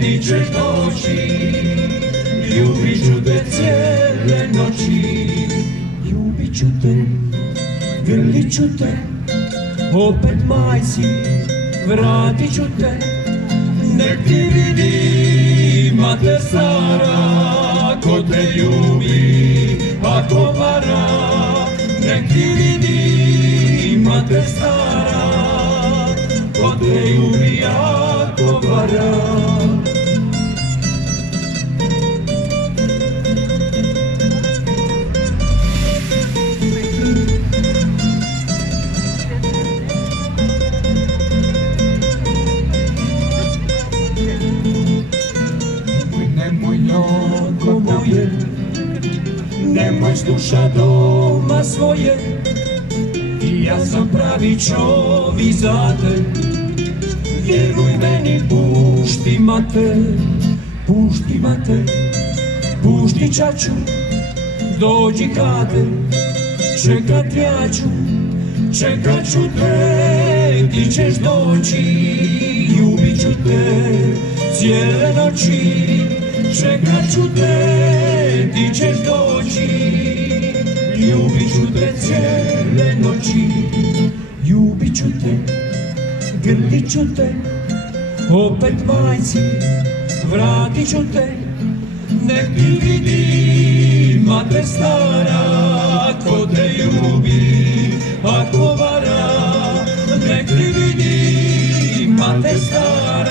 tičeš doći, ljubit ću te cijele noći. Ljubit ću te, grlit ću te, opet majci, vratit ću te. Nek ti vidi, mater stara, ko te ljubi, ako vara. Nek ti vidi, mater stara, ko te ljubi, ako vara. Nemoj slušat doma svoje, ja sam pravi čovjek za te. Vjeruj meni, pušti mate, pušti mate, pušti čaču, dođi kade, čekat ja ću, čekat ću te, ti ćeš doći, ljubit ću te cijele noći. Čekat ću te, ti ćeš doći, ljubit ću te cijele noći. Ljubit ću te, grlit ću te, opet majci, vratit ću te. Nek ti vidi, mater stara, ko te ljubi, ako vara. Nek ti vidi, mater stara,